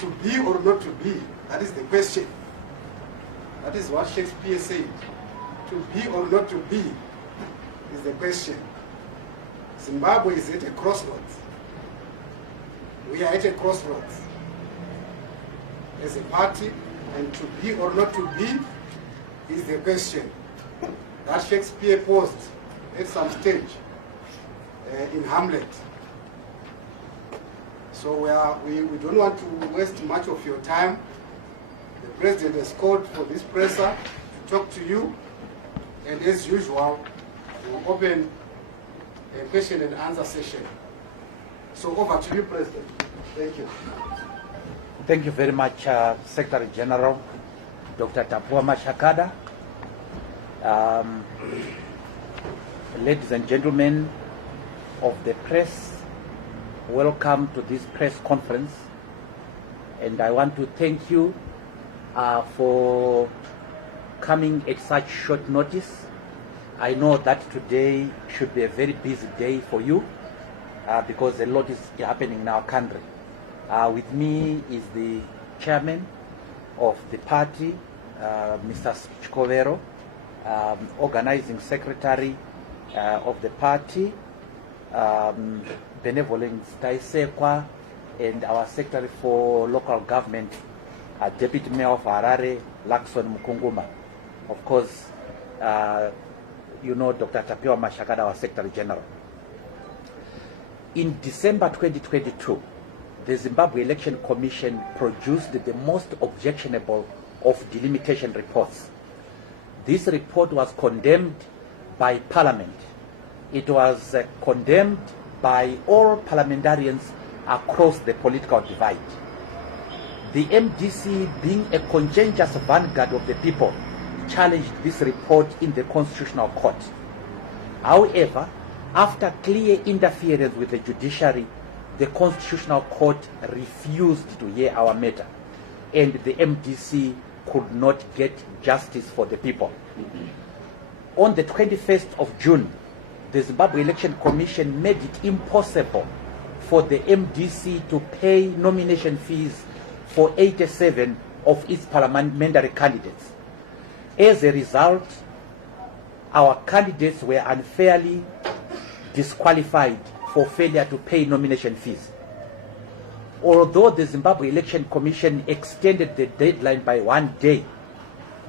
To be or not to be, that is the question. That is what Shakespeare said. To be or not to be is the question. Zimbabwe is at a crossroads. We are at a crossroads as a party, and to be or not to be is the question that Shakespeare posed at some stage in Hamlet. So we don't want to waste much of your time. The President has called for this presser to talk to you, and as usual, we'll open a question and answer session. So over to you, President. Thank you. Thank you very much, Secretary General, Dr. Tapua Mashakada. Ladies and gentlemen of the press, welcome to this press conference. And I want to thank you for coming at such short notice. I know that today should be a very busy day for you because a lot is happening in our country. With me is the chairman of the party, Mr. Chikovero, organizing secretary of the party, Benevolence Taisekwa, and our secretary for local government, Deputy Mayor of Harare, Lakson Mukunguma. Of course, you know Dr. Tapua Mashakada, our Secretary General. In December 2022, the Zimbabwe Election Commission produced the most objectionable of delimitation reports. This report was condemned by Parliament. It was condemned by all parliamentarians across the political divide. The MDC, being a conscientious vanguard of the people, challenged this report in the Constitutional Court. However, after clear interference with the judiciary, the Constitutional Court refused to hear our matter, and the MDC could not get justice for the people. On the 21st of June, the Zimbabwe Election Commission made it impossible for the MDC to pay nomination fees for 87 of its parliamentary candidates. As a result, our candidates were unfairly disqualified for failure to pay nomination fees. Although the Zimbabwe Election Commission extended the deadline by 1 day,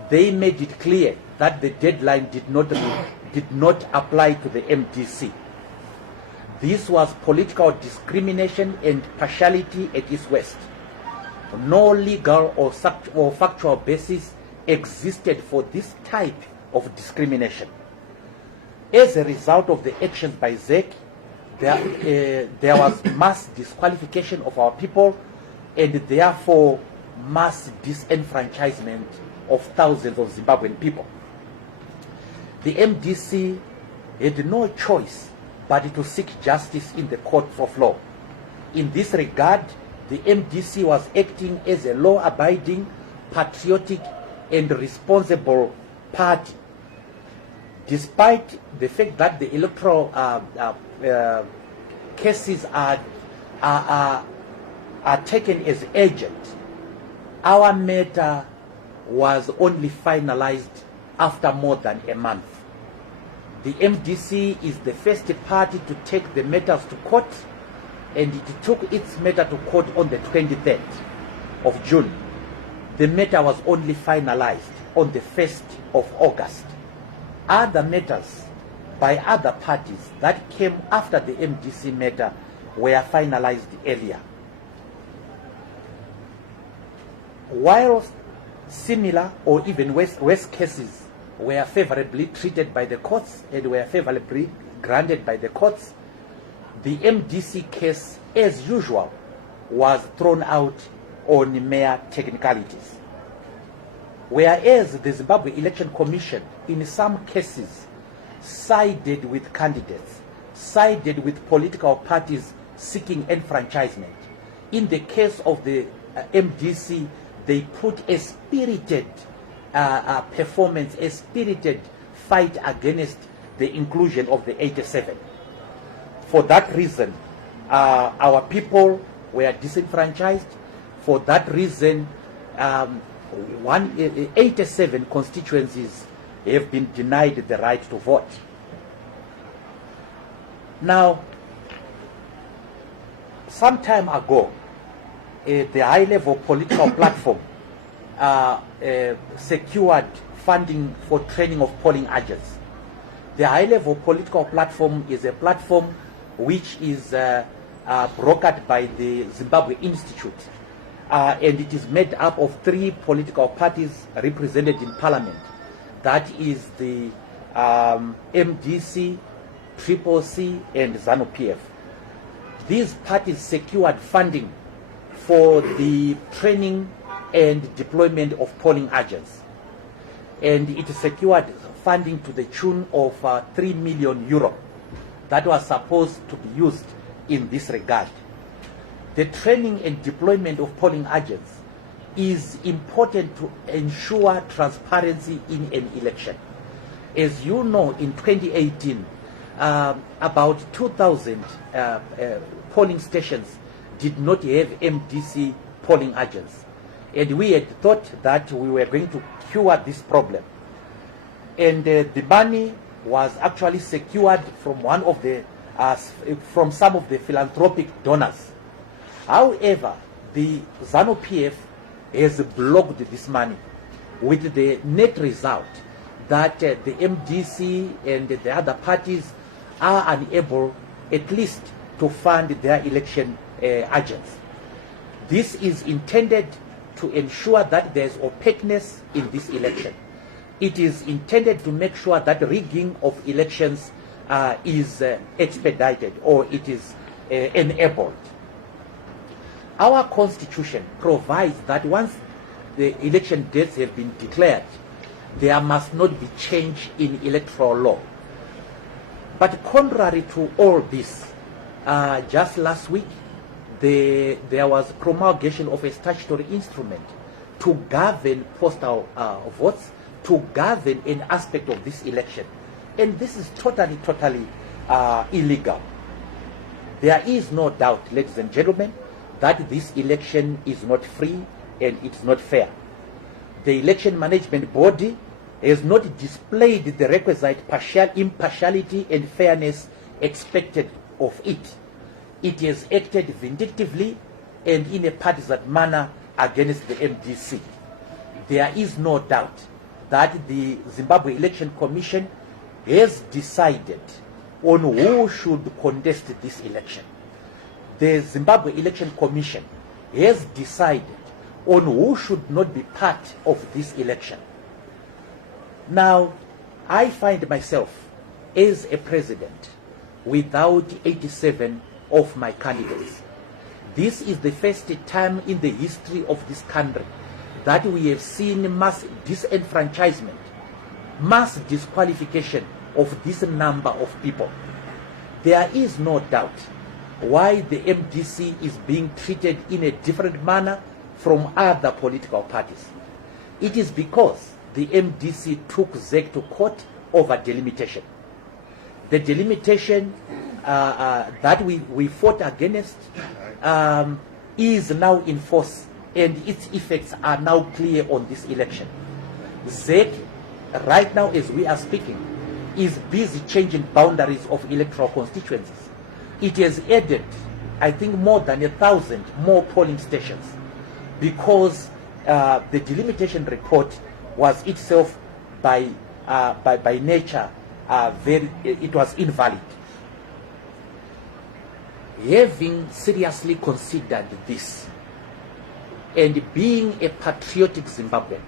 they made it clear that the deadline did not apply to the MDC. This was political discrimination and partiality at its worst. No legal or factual basis existed for this type of discrimination. As a result of the actions by ZEC, there was mass disqualification of our people and therefore mass disenfranchisement of thousands of Zimbabwean people. The MDC had no choice but to seek justice in the courts of law. In this regard, the MDC was acting as a law-abiding, patriotic, and responsible party. Despite the fact that the electoral cases are taken as urgent, our matter was only finalized after more than a month. The MDC is the first party to take the matters to court, and it took its matter to court on the 23rd of June. The matter was only finalized on the 1st of August. Other matters by other parties that came after the MDC matter were finalized earlier. While similar or even worse cases were favorably treated by the courts and were favorably granted by the courts, the MDC case, as usual, was thrown out on mere technicalities. Whereas the Zimbabwe Election Commission, in some cases, sided with candidates, sided with political parties seeking enfranchisement. In the case of the MDC, they put a spirited performance, a spirited fight against the inclusion of the 87. For that reason, our people were disenfranchised. For that reason, 87 constituencies have been denied the right to vote. Now, some time ago, the high-level political platform secured funding for training of polling agents. The high-level political platform is a platform which is brokered by the Zimbabwe Institute, and it is made up of 3 political parties represented in parliament. That is the MDC, Triple C, and ZANU-PF. These parties secured funding for the training and deployment of polling agents, and it secured funding to the tune of 3 million euro that was supposed to be used in this regard. The training and deployment of polling agents is important to ensure transparency in an election. As you know, in 2018, about 2,000 polling stations did not have MDC polling agents. And we had thought that we were going to cure this problem. And the money was actually secured from one of the from some of the philanthropic donors. However, the ZANU-PF has blocked this money, with the net result that the MDC and the other parties are unable at least to fund their election agents. This is intended to ensure that there is opaqueness in this election. It is intended to make sure that rigging of elections is expedited, or it is enabled. Our constitution provides that once the election dates have been declared, there must not be change in electoral law. But contrary to all this, just last week, there was promulgation of a statutory instrument to govern postal votes, to govern an aspect of this election. And this is totally illegal. There is no doubt, ladies and gentlemen, that this election is not free and it's not fair. The election management body has not displayed the requisite impartiality and fairness expected of it. It has acted vindictively and in a partisan manner against the MDC. There is no doubt that the Zimbabwe Election Commission has decided on who should contest this election. The Zimbabwe Election Commission has decided on who should not be part of this election. Now, I find myself as a president without 87 of my candidates. This is the first time in the history of this country that we have seen mass disenfranchisement, mass disqualification of this number of people. There is no doubt why the MDC is being treated in a different manner from other political parties. It is because the MDC took ZEC to court over delimitation. The delimitation that we fought against is now in force, and its effects are now clear on this election. ZEC, right now as we are speaking, is busy changing boundaries of electoral constituencies. It has added, I think, more than 1,000 more polling stations, because the delimitation report was itself by nature it was invalid. Having seriously considered this, and being a patriotic Zimbabwean,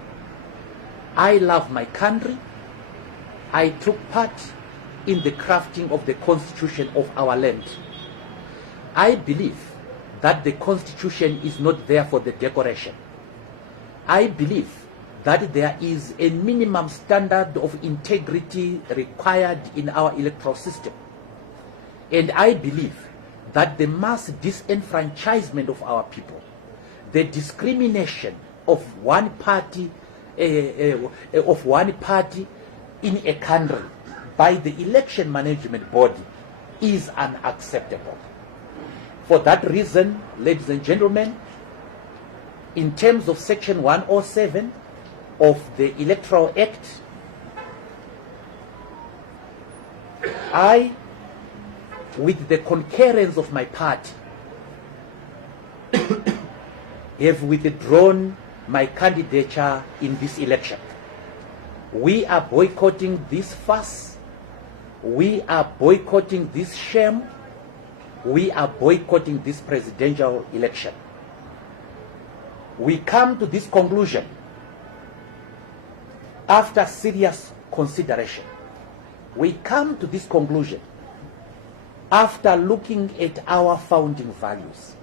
I love my country. I took part in the crafting of the constitution of our land. I believe that the constitution is not there for the decoration. I believe that there is a minimum standard of integrity required in our electoral system. And I believe that the mass disenfranchisement of our people, the discrimination of one party in a country by the election management body is unacceptable. For that reason, ladies and gentlemen, in terms of Section 107 of the Electoral Act, I, with the concurrence of my party, have withdrawn my candidature in this election. We are boycotting this farce. We are boycotting this shame. We are boycotting this presidential election. We come to this conclusion after serious consideration. We come to this conclusion after looking at our founding values.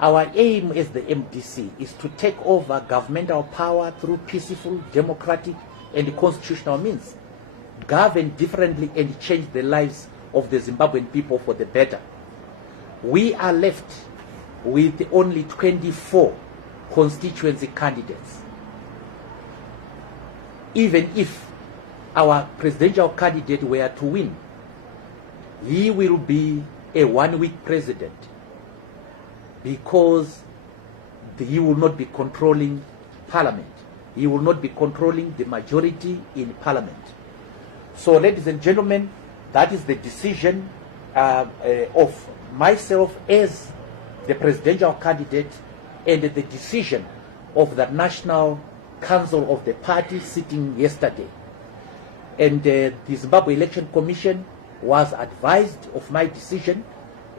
Our aim as the MDC is to take over governmental power through peaceful, democratic, and constitutional means, govern differently and change the lives of the Zimbabwean people for the better. We are left with only 24 constituency candidates. Even if our presidential candidate were to win, he will be a one-week president, because he will not be controlling parliament. He will not be controlling the majority in parliament. So, ladies and gentlemen, that is the decision of myself as the presidential candidate, and the decision of the National Council of the party sitting yesterday. And the Zimbabwe Election Commission was advised of my decision,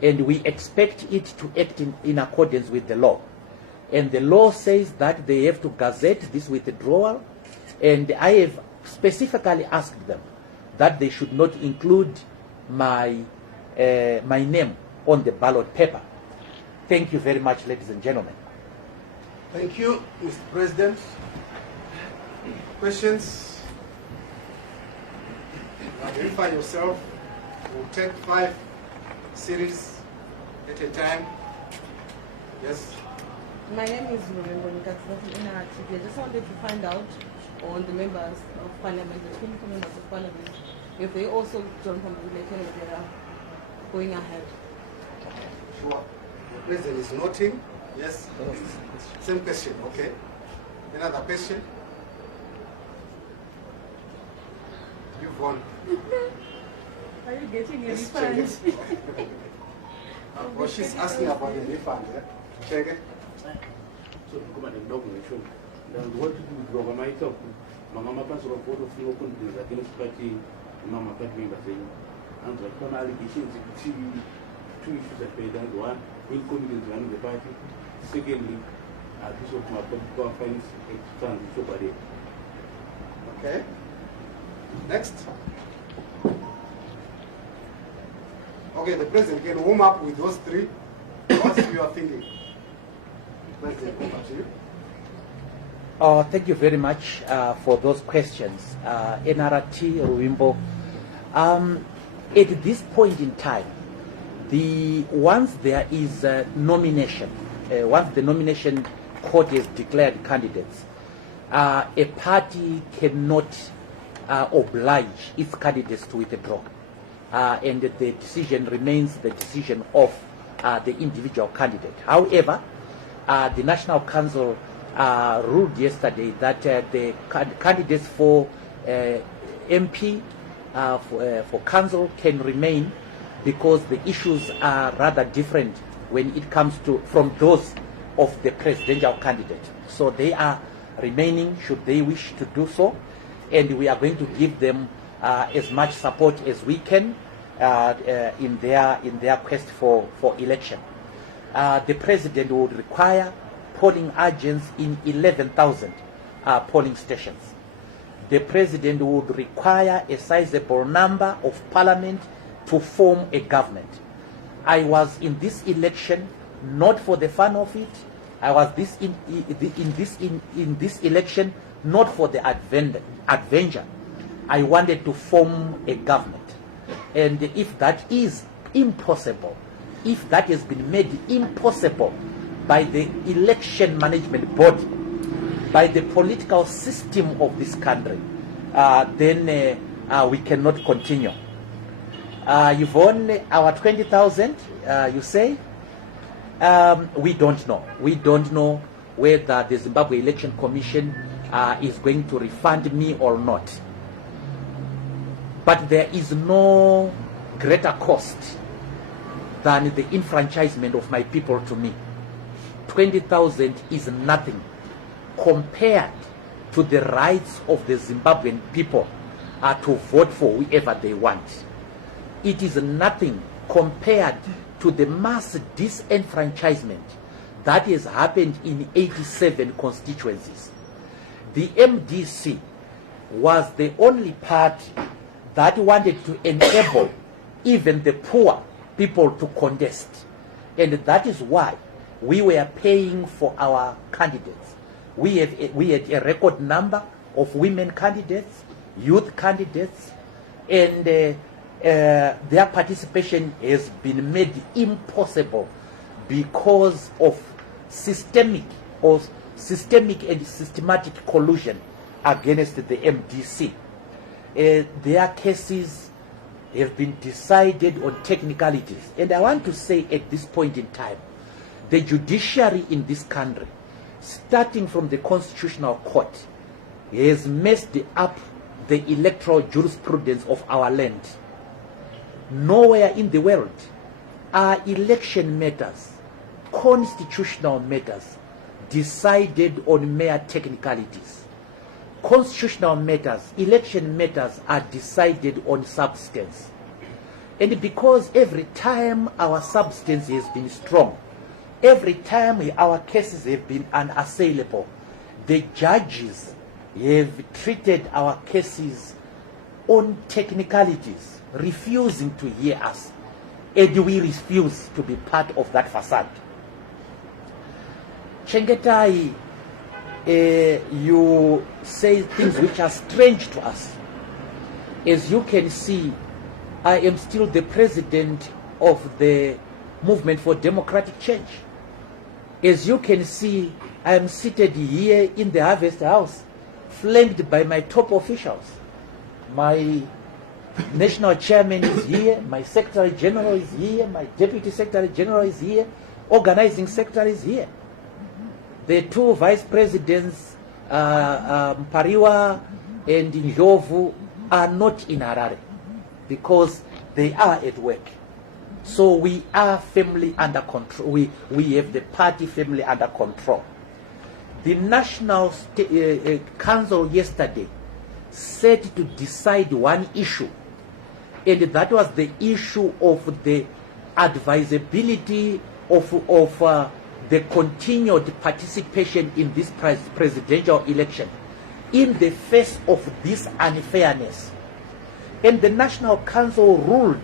and we expect it to act in accordance with the law. And the law says that they have to gazette this withdrawal, and I have specifically asked them that they should not include my name on the ballot paper. Thank you very much, ladies and gentlemen. Thank you, Mr. President. Questions? Identify yourself. We'll take 5 series at a time. Yes. My name is Mwonzora from I just wanted to find out on the members of parliament, the 24 members of parliament, if they also join from the election, if they are going ahead. Sure. The president is noting. Yes. Same question. Okay. Another question? You've won. Are you getting a Yes, refund? check it. Well, she's asking about the refund. Yeah? Check it. So, come on, dog nation. Then what to do with Robert myself? Mama Pastor of photo of open against party, Mama Pat member saying, and like one allegations, two issues that pay down. One, inconvenience running the party. Secondly, this of my political finance extend so bad. Okay. Next. Okay, the president can warm up with those 3. What you are thinking? President, over to you. Thank you very much for those questions. NRT, Ruimbo. At this point in time, once there is a nomination, once the nomination court has declared candidates, a party cannot oblige its candidates to withdraw. And the decision remains the decision of the individual candidate. However, the National Council ruled yesterday that the candidates for MP, for council can remain, because the issues are rather different when it comes to from those of the presidential candidate. So they are remaining should they wish to do so, and we are going to give them as much support as we can in their quest for election. The president would require polling agents in 11,000 polling stations. The president would require a sizable number of parliament to form a government. I was in this election not for the fun of it. I was in this election not for the adventure. I wanted to form a government. And if that is impossible, if that has been made impossible by the election management body, by the political system of this country, then we cannot continue. You've won our 20,000, you say? We don't know. We don't know whether the Zimbabwe Election Commission is going to refund me or not. But there is no greater cost than the enfranchisement of my people to me. 20,000 is nothing compared to the rights of the Zimbabwean people to vote for whoever they want. It is nothing compared to the mass disenfranchisement that has happened in 87 constituencies. The MDC was the only party that wanted to enable even the poor people to contest. And that is why we were paying for our candidates. We had a record number of women candidates, youth candidates, and their participation has been made impossible because of systemic and systematic collusion against the MDC. Their cases have been decided on technicalities. And I want to say at this point in time, the judiciary in this country, starting from the Constitutional Court, has messed up the electoral jurisprudence of our land. Nowhere in the world are election matters, constitutional matters, decided on mere technicalities. Constitutional matters, election matters are decided on substance. And because every time our substance has been strong, every time our cases have been unassailable, the judges have treated our cases on technicalities, refusing to hear us. And we refuse to be part of that facade. Chengetai, you say things which are strange to us. As you can see, I am still the president of the Movement for Democratic Change. As you can see, I am seated here in the Harvest House, flanked by my top officials. My national chairman is here, my secretary general is here, my deputy secretary general is here, organizing secretary is here. The two vice presidents, Pariwa and Ndlovu, are not in Harare because they are at work. So we are firmly under control. We have the party firmly under control. The National Council yesterday said to decide one issue, and that was the issue of the advisability of the continued participation in this presidential election in the face of this unfairness. And the National Council ruled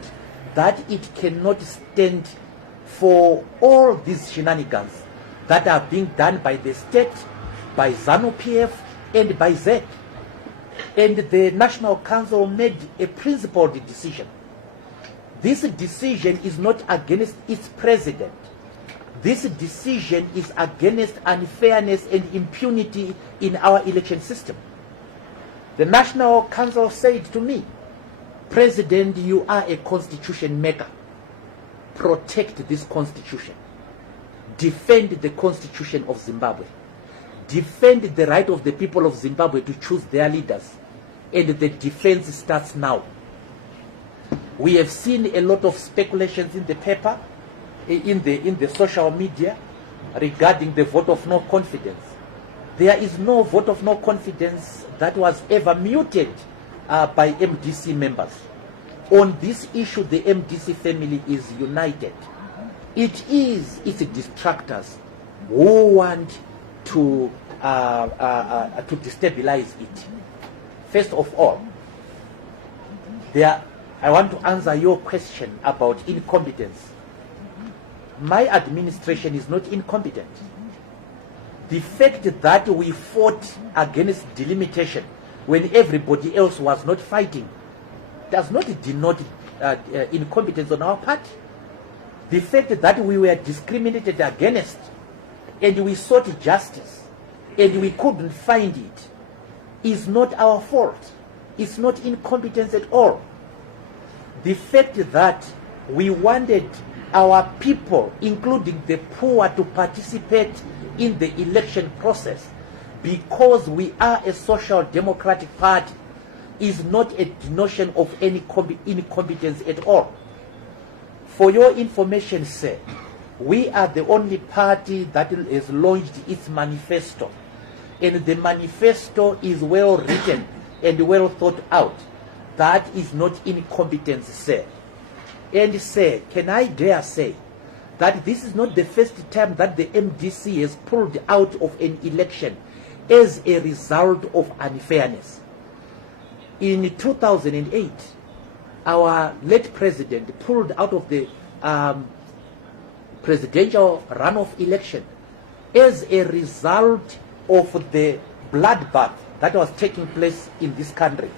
that it cannot stand for all these shenanigans that are being done by the state, by ZANU-PF, and by ZEC. And the National Council made a principled decision. This decision is not against its president. This decision is against unfairness and impunity in our election system. The National Council said to me, President, you are a constitution maker. Protect this constitution. Defend the constitution of Zimbabwe. Defend the right of the people of Zimbabwe to choose their leaders. And the defense starts now. We have seen a lot of speculations in the paper, in the social media, regarding the vote of no confidence. There is no vote of no confidence that was ever muted by MDC members. On this issue, the MDC family is united. It is its distractors who want to destabilize it. First of all, I want to answer your question about incompetence. My administration is not incompetent. The fact that we fought against delimitation when everybody else was not fighting does not denote incompetence on our part. The fact that we were discriminated against and we sought justice and we couldn't find it is not our fault. It's not incompetence at all. The fact that we wanted our people, including the poor, to participate in the election process because we are a social democratic party is not a notion of any incompetence at all. For your information, sir, we are the only party that has launched its manifesto, and the manifesto is well written and well thought out. That is not incompetence, sir. And sir, can I dare say that this is not the first time that the MDC has pulled out of an election as a result of unfairness. In 2008, our late president pulled out of the presidential runoff election as a result of the bloodbath that was taking place in this country.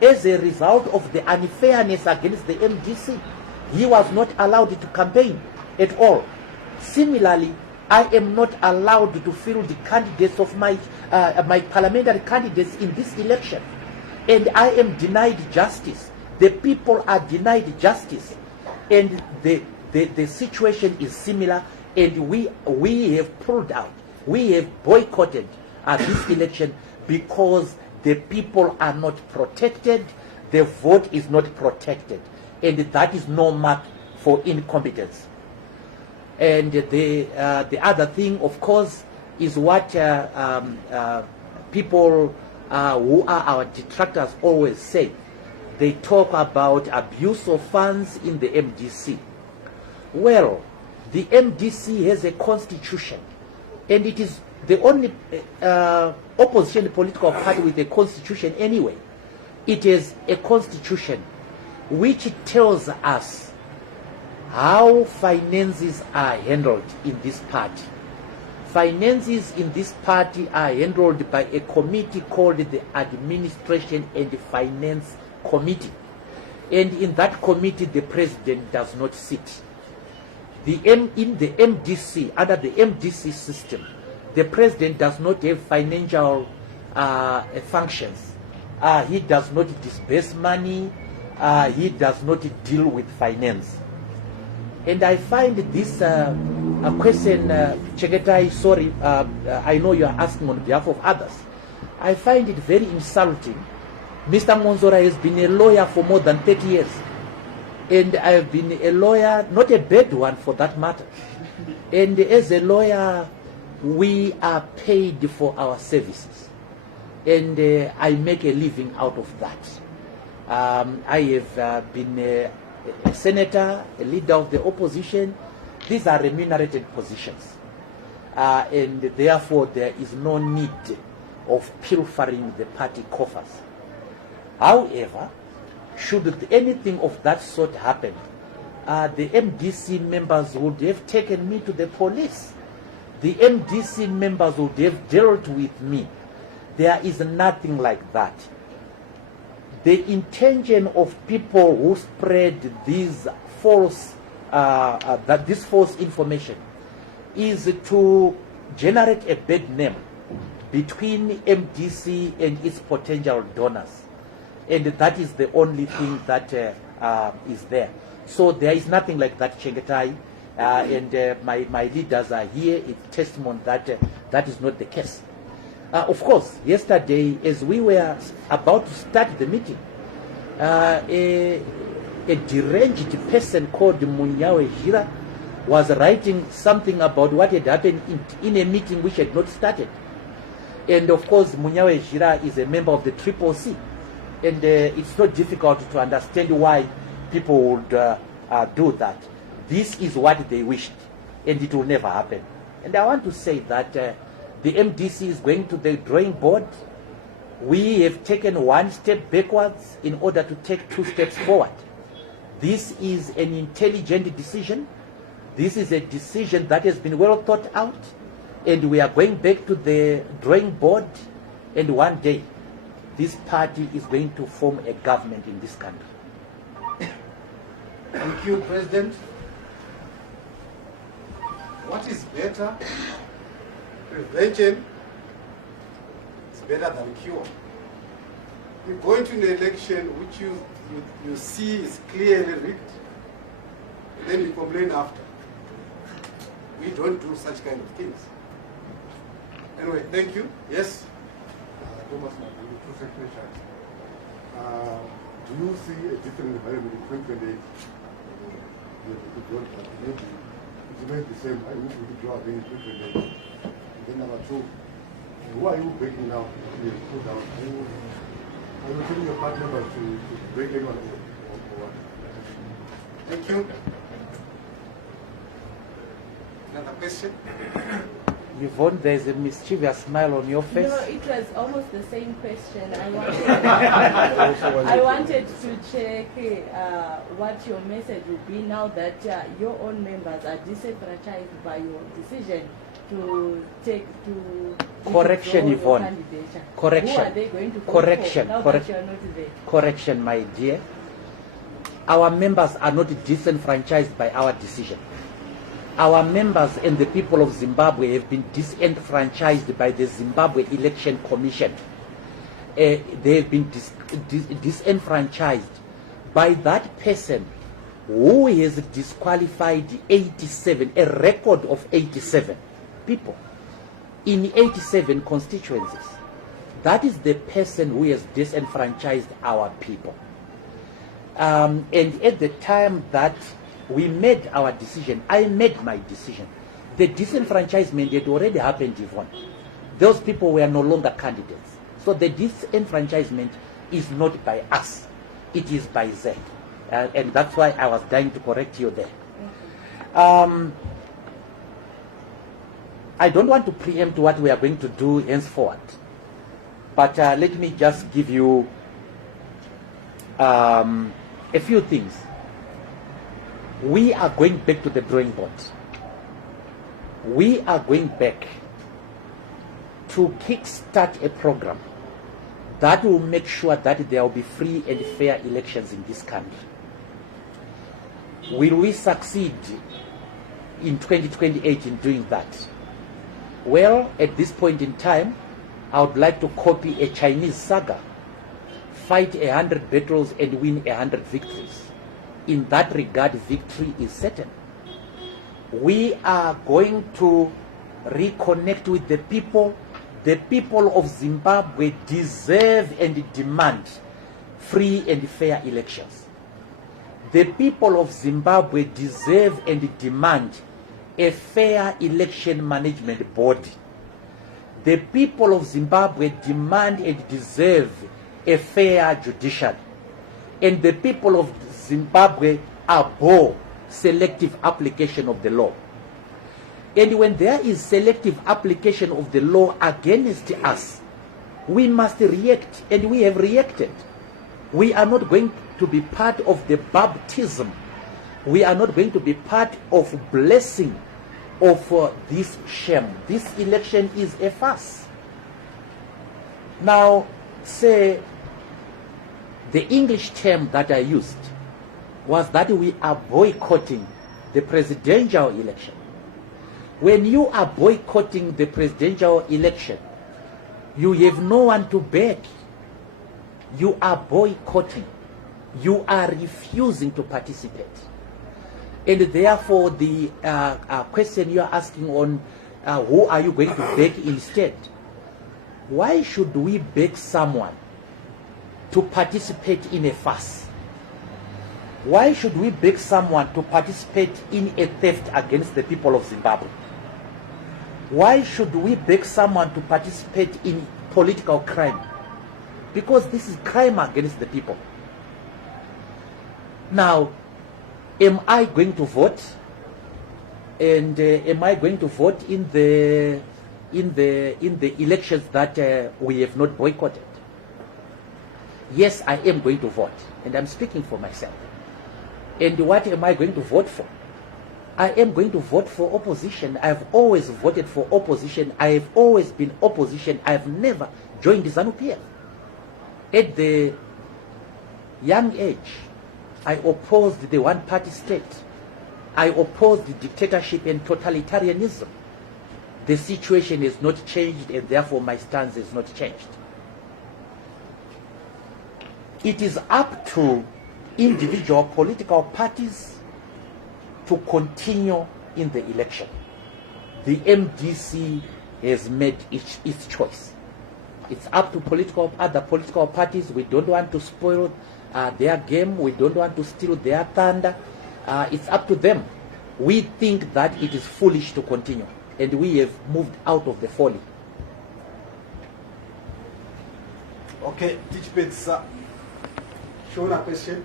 As a result of the unfairness against the MDC, he was not allowed to campaign at all. Similarly, I am not allowed to field the candidates of my parliamentary candidates in this election, and I am denied justice. The people are denied justice, and the situation is similar. And we have pulled out, we have boycotted this election because the people are not protected, the vote is not protected, and that is no mark for incompetence. And the other thing, of course, is what people who are our detractors always say. They talk about abuse of funds in the MDC. Well, the MDC has a constitution, and it is the only opposition political party with a constitution anyway. It is a constitution which tells us how finances are handled in this party. Finances in this party are handled by a committee called the Administration and Finance Committee. And in that committee, the president does not sit. In the MDC, under the MDC system, the president does not have financial functions. He does not disburse money. He does not deal with finance. And I find this a question, Chegetai, sorry, I know you are asking on behalf of others. I find it very insulting. Mr. Mwonzora has been a lawyer for more than 30 years. And I have been a lawyer, not a bad one for that matter. And as a lawyer, we are paid for our services. And I make a living out of that. I have been a senator, a leader of the opposition. These are remunerated positions. And therefore, there is no need of pilfering the party coffers. However, should anything of that sort happen, the MDC members would have taken me to the police. The MDC members would have dealt with me. There is nothing like that. The intention of people who spread this false information is to generate a bad name between MDC and its potential donors. And that is the only thing that is there. So there is nothing like that, Chengetai. And my leaders are here. It's testimony that that is not the case. Of course, yesterday, as we were about to start the meeting, a deranged person called Mwonzora was writing something about what had happened in a meeting which had not started. And of course, Mwonzora is a member of the CCC. And it's not difficult to understand why people would do that. This is what they wished, and it will never happen. And I want to say that the MDC is going to the drawing board. We have taken one step backwards in order to take 2 steps forward. This is an intelligent decision. This is a decision that has been well thought out, and we are going back to the drawing board, and one day this party is going to form a government in this country. Thank you, President. What is better? Prevention is better than cure. You go into an election which you see is clearly rigged. then you complain after. We don't do such kind of things. Anyway, thank you. Yes? Thomas, two secretaries. Do you see a different environment in 2028? It remains the same. I wish we could draw again in 2028. Then number two, who are you breaking now? Put down. Are you telling your party members to break anyone or what? Thank you. Another question? Yvonne, there's a mischievous smile on your face. No, it was almost the same question. I wanted to check what your message would be now that your own members are disenfranchised by your decision to take to Correction, withdraw your Yvonne. candidature. Correction. Who are they going to vote Correction. for now Correct. that you are not there? Correction, my dear. Our members are not disenfranchised by our decision. Our members and the people of Zimbabwe have been disenfranchised by the Zimbabwe Election Commission. They have been disenfranchised by that person who has disqualified 87, a record of 87 people in 87 constituencies. That is the person who has disenfranchised our people. And at the time that we made our decision, I made my decision. The disenfranchisement had already happened, Yvonne. Those people were no longer candidates. So the disenfranchisement is not by us. It is by them. And that's why I was dying to correct you there. I don't want to preempt what we are going to do henceforward. But let me just give you a few things. We are going back to the drawing board. We are going back to kickstart a program that will make sure that there will be free and fair elections in this country. Will we succeed in 2028 in doing that? Well, at this point in time, I would like to copy a Chinese saga. Fight 100 battles and win 100 victories. In that regard, victory is certain. We are going to reconnect with the people. The people of Zimbabwe deserve and demand free and fair elections. The people of Zimbabwe deserve and demand a fair election management body. The people of Zimbabwe demand and deserve a fair judiciary. And the people of Zimbabwe abhor selective application of the law. And when there is selective application of the law against us, we must react, and we have reacted. We are not going to be part of the baptism. We are not going to be part of blessing of this shame. This election is a farce. Now, say, the English term that I used was that we are boycotting the presidential election. When you are boycotting the presidential election, you have no one to beg. You are boycotting. You are refusing to participate. And therefore, the question you are asking on who are you going to beg instead? Why should we beg someone to participate in a farce? Why should we beg someone to participate in a theft against the people of Zimbabwe? Why should we beg someone to participate in political crime? Because this is crime against the people. Now, am I going to vote? And am I going to vote in the elections that we have not boycotted? Yes, I am going to vote, and I'm speaking for myself. And what am I going to vote for? I am going to vote for opposition. I've always voted for opposition. I have always been opposition. I've never joined ZANU-PF. At the young age, I opposed the one-party state. I opposed the dictatorship and totalitarianism. The situation has not changed, and therefore my stance has not changed. It is up to individual political parties to continue in the election. The MDC has made its choice. It's up to other political parties. We don't want to spoil their game. We don't want to steal their thunder. It's up to them. We think that it is foolish to continue, and we have moved out of the folly. Okay, teach bit, sir. Show a question.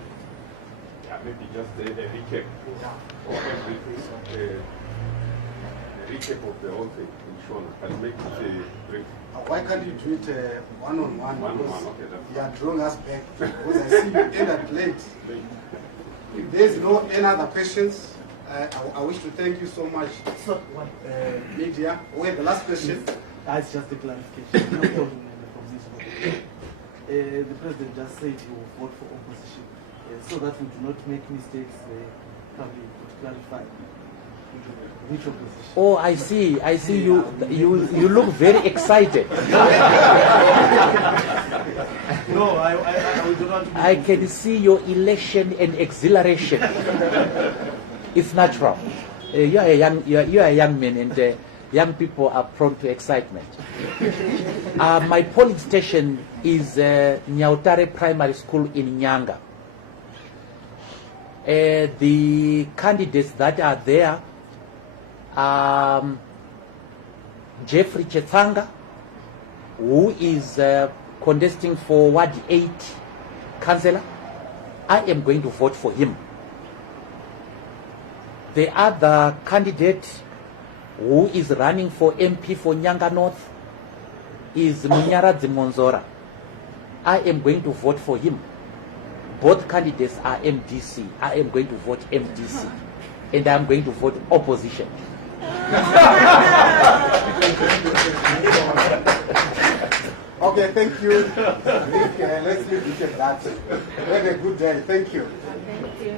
Yeah, maybe just a recap of everything. A recap of the whole thing in Shona. Can make it brief. Why can't you do it one-on-one? One-on-one, okay, that's you are drawing us back because I see you ended late. If there's no any other questions, I wish to thank you so much. So, what, Media. Wait, the last question. that's just a clarification. No problem from this one. The president just said he will vote for opposition, so that we do not make mistakes. Probably could clarify which opposition. Oh, I see. I see. You look very excited. No, I do not. I can see your elation and exhilaration. It's natural. You are a young man, and young people are prone to excitement. My polling station is Nyautare Primary School in Nyanga. The candidates that are there are Jeffrey Chetanga, who is contesting for Ward 8 councillor. I am going to vote for him. The other candidate who is running for MP for Nyanga North is Mwonzora. I am going to vote for him. Both candidates are MDC. I am going to vote MDC. And I am going to vote opposition. Okay, thank you. Let's leave it at that. Have a good day. Thank you. Thank you.